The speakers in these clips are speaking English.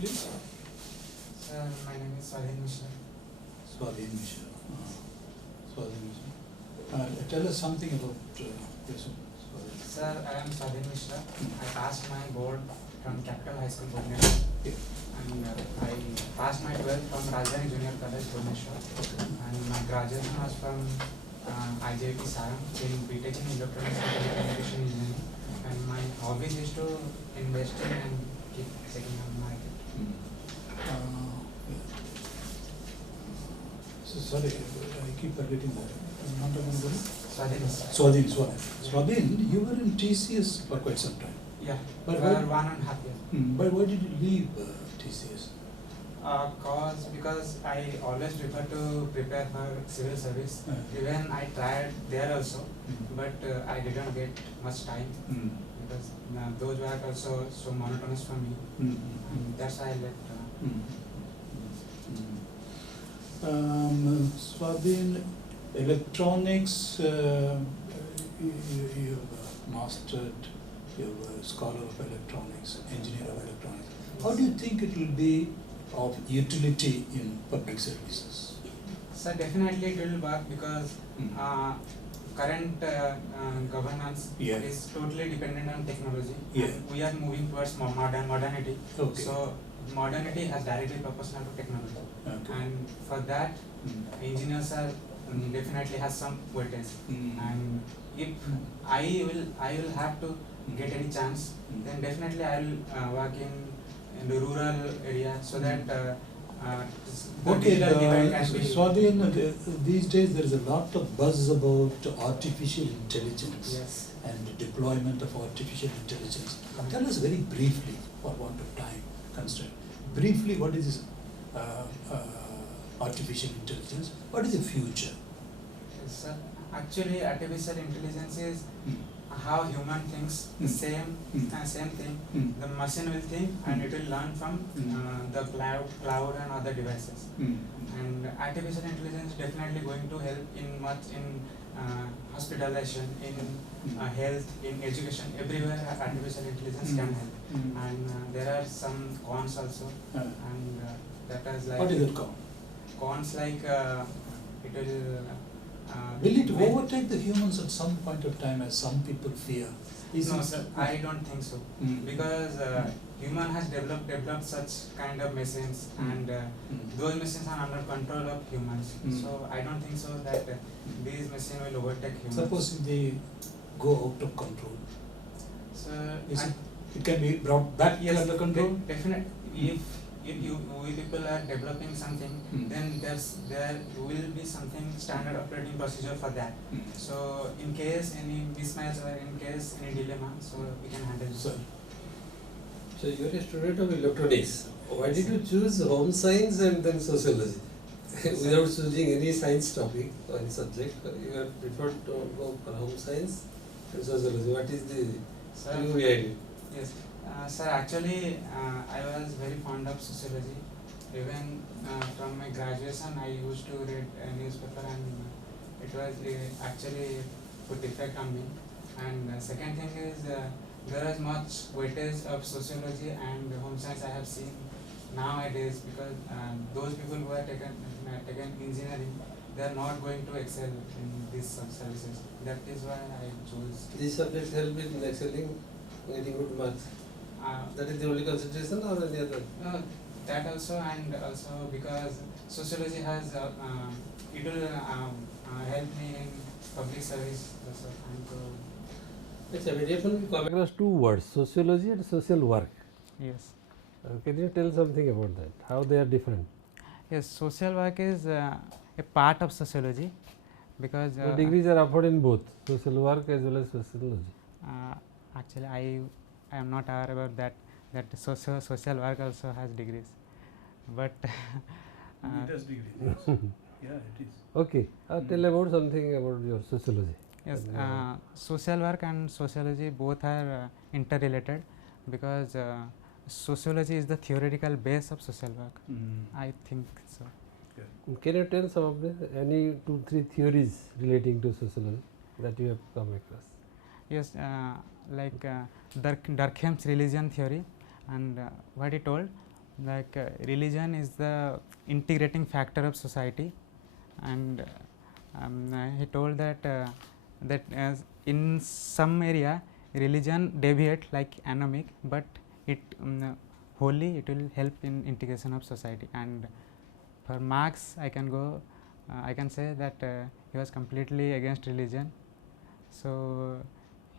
please. Sir, my name is Swadhin Mishra. Swadhin Mishra. Swadhin Mishra. Tell us something about this one. Swadhin. Sir, I am Swadhin Mishra. I passed my board from Capital High School, Bhubaneswar. Okay. And I passed my 12th from Rajdhani Junior College, Bhubaneswar. And my graduation was from IJIT Sarang in BTech in Electronics and Telecommunication Engineering. And my hobbies is to invest in and keep checking on the market. So sorry, I keep forgetting that. Not remember. Swadhin Mishra. Swadhin, you were in TCS for quite some time. Yeah, But for what- 1.5 years. But why did you leave TCS? Because I always prefer to prepare for civil service. Even I tried there also, but I didn't get much time because those were also so monotonous for me. And that's why I left. Swadhin, electronics, you have mastered, you are a scholar of electronics, engineer of electronics. How do you think it will be of utility in public services? So definitely it will work because current governance Yeah. is totally dependent on technology. Yeah. And we are moving towards modernity. Okay. So modernity has directly proportional to technology. Okay. And for that, engineers are definitely has some weightage. And if I will have to get any chance, then definitely I will work in the rural area so that the Okay, digital divide can be. Swadhin, these days there is a lot of buzz about artificial intelligence Yes. and the deployment of artificial intelligence. Tell us very briefly, for want of time constraint, briefly what is this artificial intelligence? What is the future? Yes, sir. Actually, artificial intelligence is how human thinks the same thing. The machine will think and it will learn from the cloud and other devices. And artificial intelligence is definitely going to help in hospitalization, in health, in education, everywhere artificial intelligence can help. And there are some cons also, and that is like What is it called? cons like it will. Will it overtake the humans at some point of time, as some people fear? No, sir, I don't think so. Because human has developed such kind of machines, and those machines are under control of humans. So I don't think so that these machines will overtake humans. Suppose they go out of control, So it can be brought back yes, under control? definitely. If we people are developing something, then there will be something standard operating procedure for that. So in case any mismatch or in case any dilemma, so we can handle it. So, So you are a student of electronics. Why did you choose home science and then sociology? Without choosing any science topic or any subject, you have preferred to go for home science and sociology. What is the Sir, theory behind it? yes, sir. Actually, I was very fond of sociology. Even from my graduation, I used to read a newspaper, and it was actually put effect on me. And second thing is there is much weightage of sociology and home science I have seen nowadays, because those people who are taken engineering, they are not going to excel in these services. That is why I chose. These subjects help in excelling, getting good marks. That is the only concentration or any other? That also, and also because sociology has it will help me in public service also. It's immediately we come across two words, sociology and social work. Yes. Can you tell something about that? How they are different? Yes, social work is a part of sociology, because The degrees are offered in both social work as well as sociology. actually I am not aware about that social work also has degrees, but it has degree. Yeah, it is. Okay, tell about something about your sociology. yes, social work and sociology both are interrelated, because sociology is the theoretical base of social work. I think so. Can you tell some of the any 2-3 theories relating to sociology that you have come across? Yes, like Durkheim's religion theory, and what he told, like religion is the integrating factor of society, and he told that that in some area religion deviate like anomic, but it wholly it will help in integration of society. And for Marx, I can go I can say that he was completely against religion. So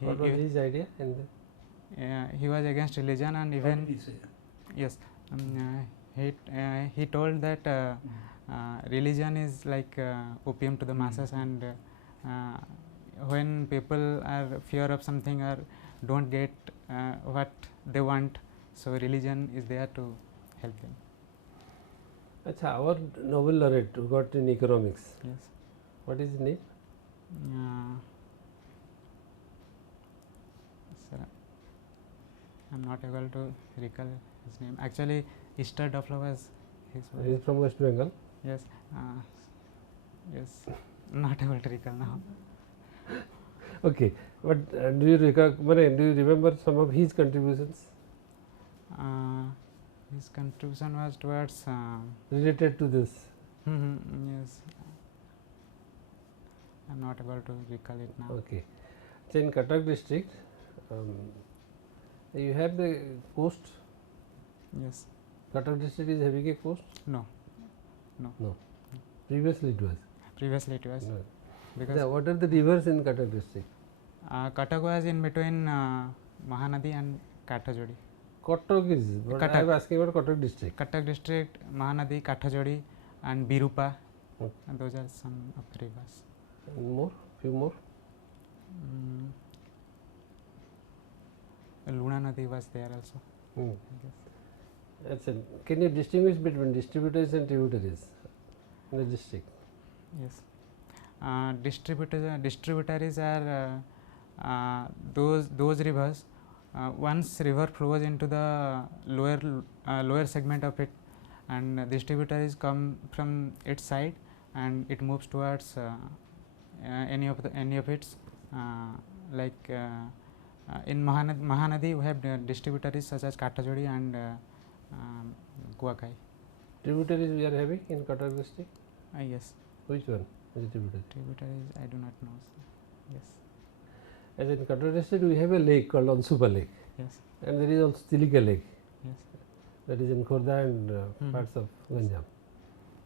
What was his idea? And he was against religion, and What even did he say? yes, he told that religion is like opium to the masses, and when people are fear of something or don't get what they want, so religion is there to help them. Achha, our Nobel laureate who got in economics, Yes. what is his name? Sir, I'm not able to recall his name. Actually, Easter Duflo was his He is from West Bengal. yes, yes, not able to recall now. Okay, but do you remember some of his contributions His contribution was towards related to this? yes, I'm not able to recall it now. Okay. So in Cuttack district, you have the coast. Yes, Cuttack district is having a coast? no, No. Previously it was. previously it was No. because What are the rivers in Cuttack district? Cuttack was in between Mahanadi and Kathajodi. Cuttack is, but I am asking about Cuttack district. Cuttack district, Mahanadi, Kathajodi and Birupa, Okay. and those are some of the rivers. And more, few more. Luna Nadi was there also, Hmm. I guess. That's it. Can you distinguish between distributaries and tributaries in the district? Yes. Distributaries are those rivers. Once river flows into the lower segment of it, and distributaries come from its side, and it moves towards any of its like in Mahanadi we have distributaries such as Kathajodi and Kuakai. Tributaries we are having in Cuttack district? Yes. Which one is a tributary? Tributaries I do not know. Yes. As in Cuttack district we have a lake called Ansupa lake, Yes. and there is also Chilika lake, Yes. that is in Khordha and parts of Ganjam.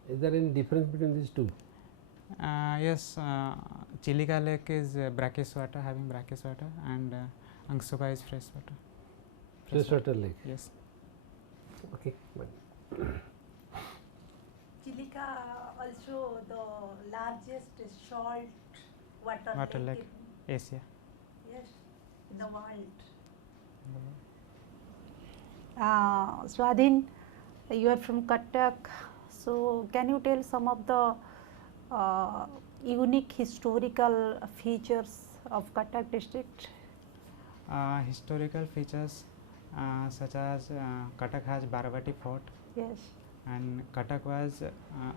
Is there any difference between these two? Yes, Chilika lake is brackish water, having brackish water, and Ansupa is fresh water. Freshwater lake. Yes. Okay. Chilika also the largest salt water lake, in, Asia. yes, in the world. Mm-hmm. Swadhin, you are from Cuttack, so can you tell some of the unique historical features of Cuttack district? Historical features such as Cuttack has Baravati fort, Yes. and Cuttack was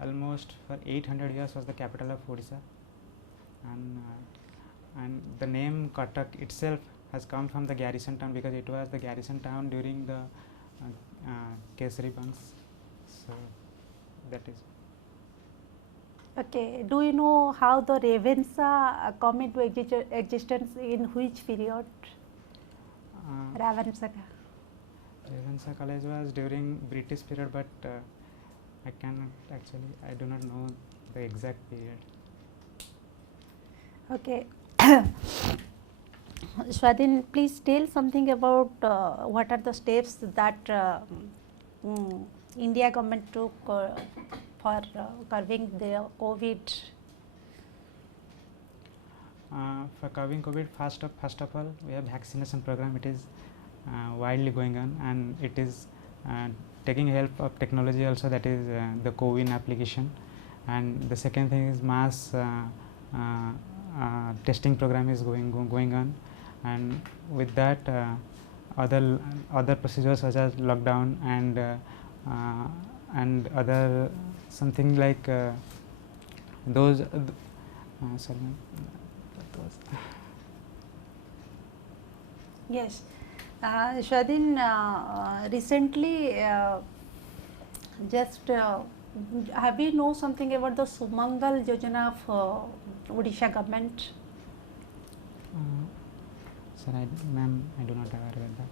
almost for 800 years was the capital of Odisha, and the name Cuttack itself has come from the garrison town, because it was the garrison town during the Kesari Banks. So that is. Okay, do you know how the Ravensa come into existence in which period? Ravensa. Ravensa College was during British period, but I cannot actually, I do not know the exact period. Okay. Swadhin, please tell something about what are the steps that India government took for curbing the COVID. For curbing COVID, first of all, we have vaccination program. It is widely going on, and it is taking help of technology also, that is the CoWIN application. And the second thing is mass testing program is going on, and with that other procedures such as lockdown and other something like those sorry, that was Yes. Swadhin, recently just have you know something about the Sumangal Yojana of Odisha government? Sir, ma'am, I do not aware with that.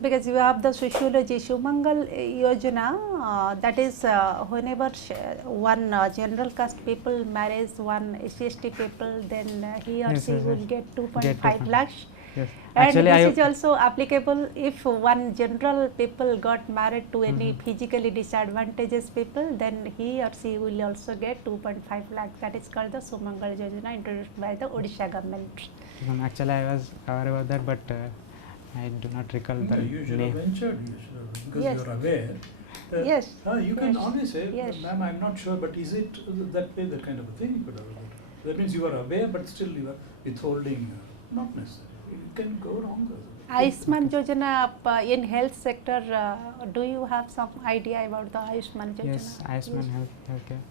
Because you have the sociology Sumangal Yojana, that is whenever one general caste people marries one SC/ST people, then he or Yes, she yes, will yes. get Get 2.5 lakhs. Yes. And Actually, this is also applicable if one general people got married to any Mhm. physically disadvantaged people, then he or she will also get 2.5 lakh. That is called the Sumangal Yojana introduced by the Odisha government. Actually, I was aware about that, but I do not recall the No, you should have name. ventured, you should have, because Yes. you are aware. that- Yes. You can Yes. always say, Yes. ma'am, I'm not sure, but is it that way, that kind of a thing you could have done. That means you are aware, but still you are withholding, not necessary. It can go wrong. Ayushman Yojana in health sector, do you have some idea about the Ayushman Yojana? Yes, Ayushman Healthcare.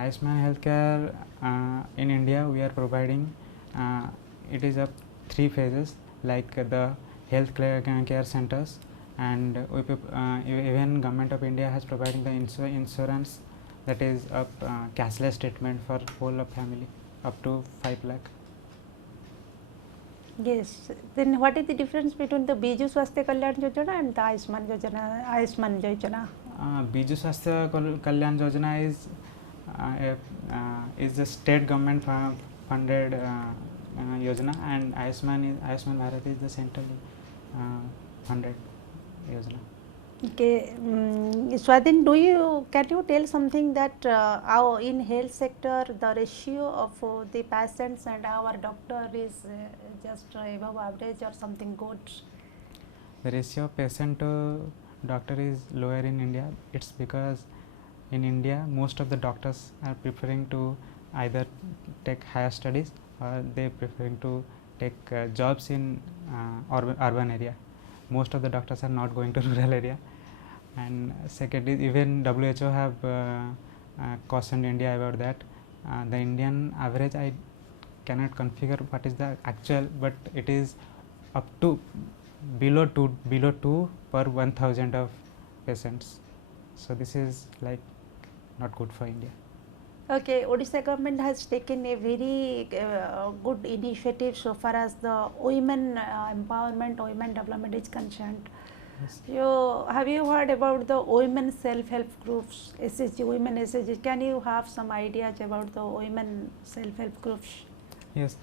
Ayushman Healthcare in India, we are providing. It is of 3 phases, like the health care centers, and even Government of India has providing the insurance, that is of cashless treatment for whole of family up to 5 lakh. Yes. Then what is the difference between the Biju Swasthya Kalyan Yojana and the Ayushman Yojana? Ayushman Yojana. Biju Swasthya Kalyan Yojana is the state government funded Yojana, and Ayushman Bharat is the central funded Yojana. Okay, Swadhin, can you tell something that our in health sector the ratio of the patients and our doctor is just above average or something good? The ratio of patient to doctor is lower in India. It's because in India most of the doctors are preferring to either take higher studies or they preferring to take jobs in urban area. Most of the doctors are not going to rural area. And second is, even WHO have cautioned India about that. The Indian average, I cannot configure what is the actual, but it is up to below 2 per 1000 of patients. So this is like not good for India. Okay, Odisha government has taken a very good initiative so far as the women empowerment, women development is concerned. Yes. Have you heard about the women self-help groups, SHG, women SHG? Can you have some ideas about the women self-help groups? Yes,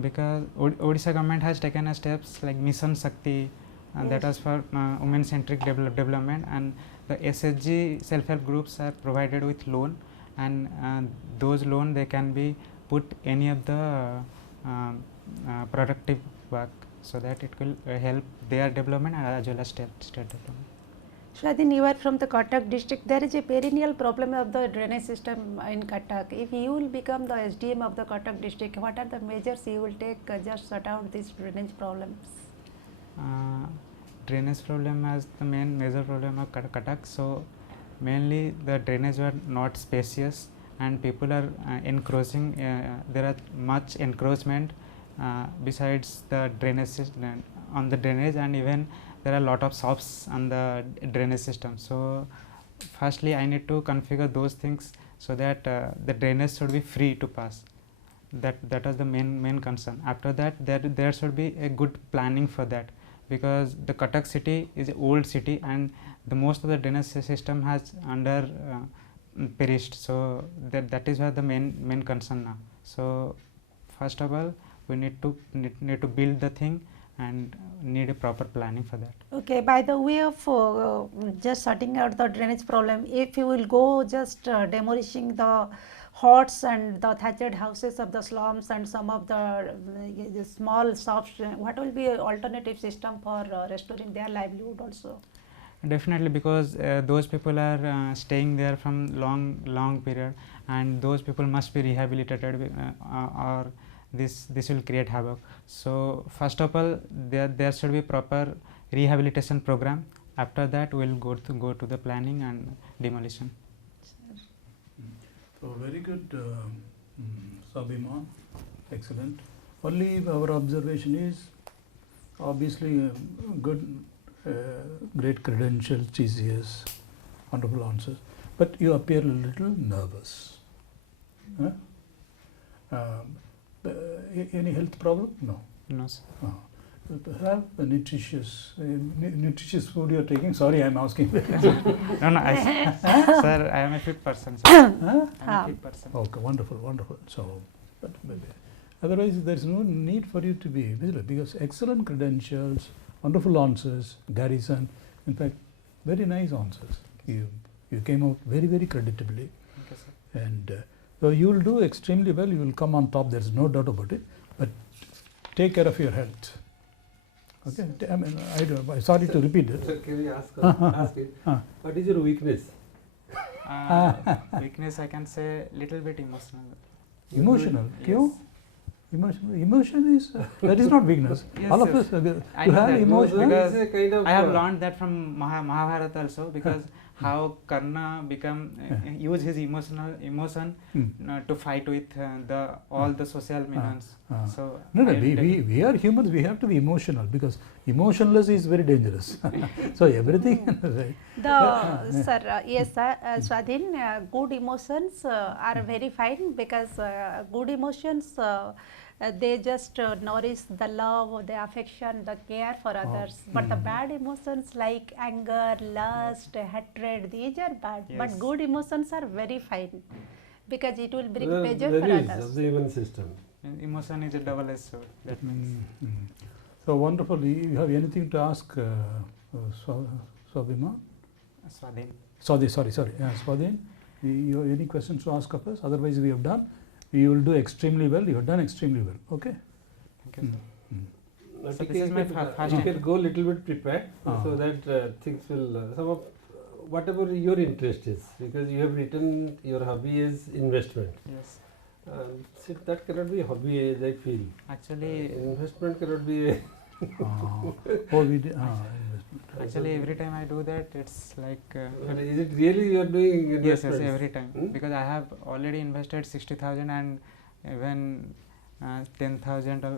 because Odisha government has taken a steps like Mission Shakti, and that Yes. is for women-centric development, and the SHG self-help groups are provided with loan, and those loan they can be put any of the productive work, so that it will help their development as well as state development. Swadhin, you are from the Cuttack district. There is a perennial problem of the drainage system in Cuttack. If you will become the SDM of the Cuttack district, what are the measures you will take just sort out these drainage problems? Drainage problem as the main major problem of Cuttack. So mainly the drainage were not spacious, and people are encroaching. There are much encroachment besides the drainage system, on the drainage, and even there are a lot of shops on the drainage system. So firstly I need to configure those things so that the drainage should be free to pass. That was the main concern. After that there should be a good planning for that, because the Cuttack city is an old city, and the most of the drainage system has under perished. So that is why the main concern now. So first of all we need to build the thing and need a proper planning for that. Okay, by the way of just sorting out the drainage problem, if you will go just demolishing the huts and the thatched houses of the slums and some of the small shops, what will be an alternative system for restoring their livelihood also? Definitely, because those people are staying there from long period, and those people must be rehabilitated, or this will create havoc. So first of all there should be proper rehabilitation program. After that we will go to the planning and demolition. So very good, Sabhiman, excellent. Only our observation is obviously good, great credentials, TCS, wonderful answers. But you appear a little nervous. Huh? Any health problem? No. No, sir. Have a nutritious food you are taking. Sorry, I am asking. No, no, sir, I am a fit person, sir. Huh? I am a fit person. Okay, wonderful, wonderful. So, but otherwise, there is no need for you to be vigilant because excellent credentials, wonderful answers, Garrison. In fact, very nice answers. You came out very, very creditably, Okay, sir. and so you will do extremely well. You will come on top. There is no doubt about it. But take care of your health. Okay. I mean, I'm sorry to repeat it. So can we ask it? What is your weakness? Weakness, I can say little bit emotional. Emotional. Yes. Kyun? Emotion is that is not weakness. Yes, All of yes. us I you know have that emotion. because It's a kind of, I have learned that from Mahabharata also, because how Karna use his emotion to fight with all the social villains. So No, I will take- we are humans. We have to be emotional because emotionless is very dangerous. So everything. Right. Sir, yes, sir, Swadhin, good emotions are very fine because good emotions they just nourish the love, the affection, the care for others. But the bad emotions like anger, lust, hatred, these are bad. But Yes. good emotions are very fine because it will bring Well, pleasure there for is others. of the human system. Emotion is a double-edged sword. That means So wonderful. You have anything to ask, Swabhima? Swadhin. Sorry. Swadhin, you have any questions to ask of us? Otherwise, we have done. You will do extremely well. You have done extremely well. Okay. Thank you, sir. But So you this is can- my you can- first you time. can go a little bit prepared so that things will some of whatever your interest is, because you have written your hobby is investment. Yes. See, that cannot be a hobby as I feel. Actually, Investment cannot be a We did. Investment. actually, every time I do that, it's like. But is it really you are doing Yes, investments? every time, because I have already invested 60,000 and even 10,000 or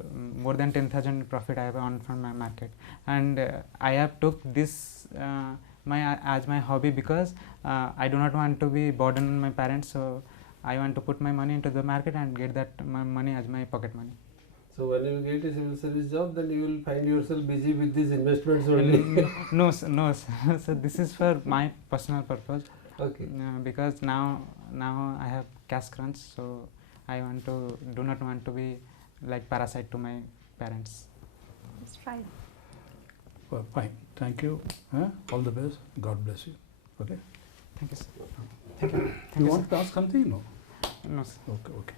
more than 10,000 profit I have earned from my market, and I have took this as my hobby because I do not want to be burden on my parents, so I want to put my money into the market and get that money as my pocket money. So when you get a civil service job, then you will find yourself busy with these investments only. No, sir. So this is for my personal purpose. Okay. Because now I have cash crunch, so I do not want to be like parasite to my parents. It's fine. Well, fine. Thank you. All the best. God bless you. Okay. Thank you, sir. Thank you. You want to ask something? No. No, sir. Okay.